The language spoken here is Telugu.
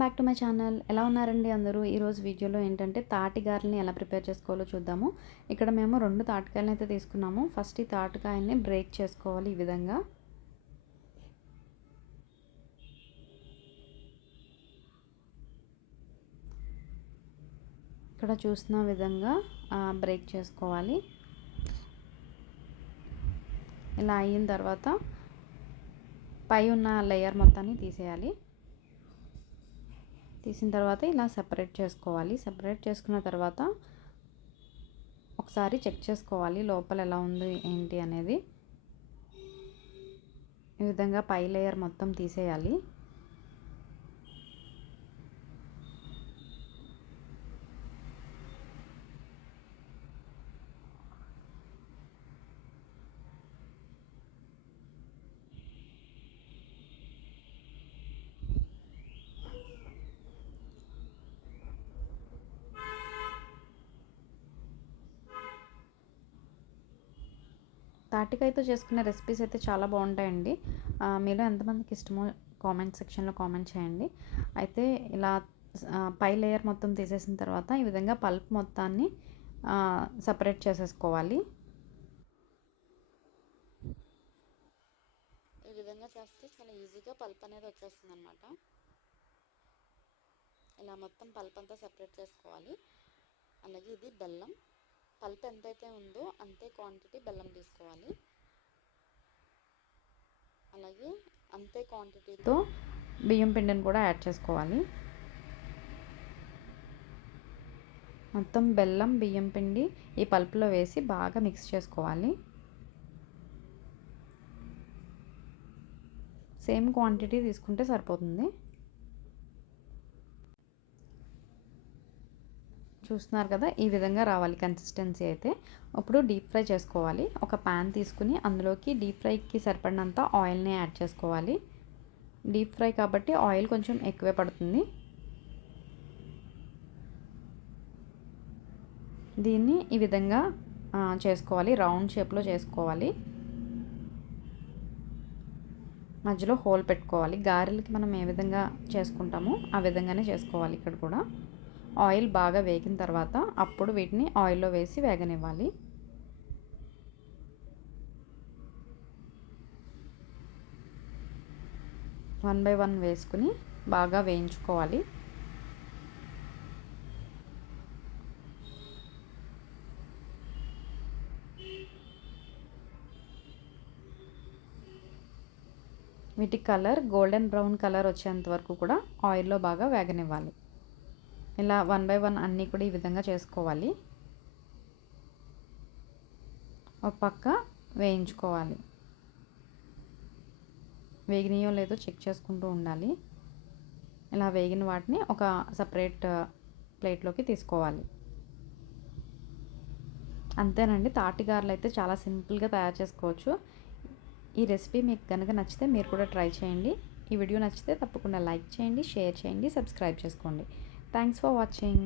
Back to my channel. ఎలా ఉన్నారండి అందరూ? ఈరోజు వీడియోలో ఏంటంటే తాటి గారెల్ని ఎలా ప్రిపేర్ చేసుకోవాలో చూద్దాము. ఇక్కడ మేము 2 తాటికాయలను అయితే తీసుకున్నాము. ఫస్ట్ ఈ తాటికాయని బ్రేక్ చేసుకోవాలి ఈ విధంగా. ఇక్కడ చూసిన విధంగా బ్రేక్ చేసుకోవాలి. ఇలా అయిన తర్వాత పై ఉన్న లేయర్ మొత్తాన్ని తీసేయాలి. తీసిన తర్వాత ఇలా సెపరేట్ చేసుకోవాలి. సెపరేట్ చేసుకున్న తర్వాత ఒకసారి చెక్ చేసుకోవాలి లోపల ఎలా ఉంది ఏంటి అనేది. ఈ విధంగా పై లేయర్ మొత్తం తీసేయాలి. తాటికాయతో చేసుకునే రెసిపీస్ అయితే చాలా బాగుంటాయండి. మీలో ఎంతమందికి ఇష్టమో కామెంట్ సెక్షన్లో కామెంట్ చేయండి. అయితే ఇలా పై లేయర్ మొత్తం తీసేసిన తర్వాత ఈ విధంగా పల్ప్ మొత్తాన్ని సపరేట్ చేసేసుకోవాలి. ఈ విధంగా చేస్తే చాలా ఈజీగా పల్ప్ అనేది వచ్చేస్తుంది అన్నమాట. ఇలా మొత్తం పల్ప్ అంతా సపరేట్ చేసుకోవాలి. అలాగే ఇది బెల్లం. పల్ప్ ఎంతైతే ఉందో అంతే క్వాంటిటీ బెల్లం తీసుకోవాలి. అలాగే అంతే క్వాంటిటీతో బియ్యం పిండిని కూడా యాడ్ చేసుకోవాలి. మొత్తం బెల్లం బియ్యం పిండి ఈ పల్ప్లో వేసి బాగా మిక్స్ చేసుకోవాలి. సేమ్ క్వాంటిటీ తీసుకుంటే సరిపోతుంది. చూస్తున్నారు కదా, ఈ విధంగా రావాలి కన్సిస్టెన్సీ అయితే. ఇప్పుడు డీప్ ఫ్రై చేసుకోవాలి. ఒక ప్యాన్ తీసుకుని అందులోకి డీప్ ఫ్రైకి సరిపడినంత ఆయిల్ని యాడ్ చేసుకోవాలి. డీప్ ఫ్రై కాబట్టి ఆయిల్ కొంచెం ఎక్కువే పడుతుంది. దీన్ని ఈ విధంగా చేసుకోవాలి. రౌండ్ షేప్లో చేసుకోవాలి. మధ్యలో హోల్ పెట్టుకోవాలి. గారెలకి మనం ఏ విధంగా చేసుకుంటామో ఆ విధంగానే చేసుకోవాలి. ఇక్కడ కూడా ఆయిల్ బాగా వేగిన తర్వాత అప్పుడు వీటిని ఆయిల్లో వేసి వేగనివ్వాలి. వన్ బై వన్ వేసుకుని బాగా వేయించుకోవాలి. వీటి కలర్ గోల్డెన్ బ్రౌన్ కలర్ వచ్చేంత వరకు కూడా ఆయిల్లో బాగా వేగనివ్వాలి. ఇలా వన్ బై వన్ అన్నీ కూడా ఈ విధంగా చేసుకోవాలి. ఒక పక్క వేయించుకోవాలి. వేగినాయో లేదో చెక్ చేసుకుంటూ ఉండాలి. ఇలా వేగిన వాటిని ఒక సపరేట్ ప్లేట్లోకి తీసుకోవాలి. అంతేనండి, తాటి గారెలు అయితే చాలా సింపుల్గా తయారు చేసుకోవచ్చు. ఈ రెసిపీ మీకు కనుక నచ్చితే మీరు కూడా ట్రై చేయండి. ఈ వీడియో నచ్చితే తప్పకుండా లైక్ చేయండి, షేర్ చేయండి, సబ్స్క్రైబ్ చేసుకోండి. Thanks for watching.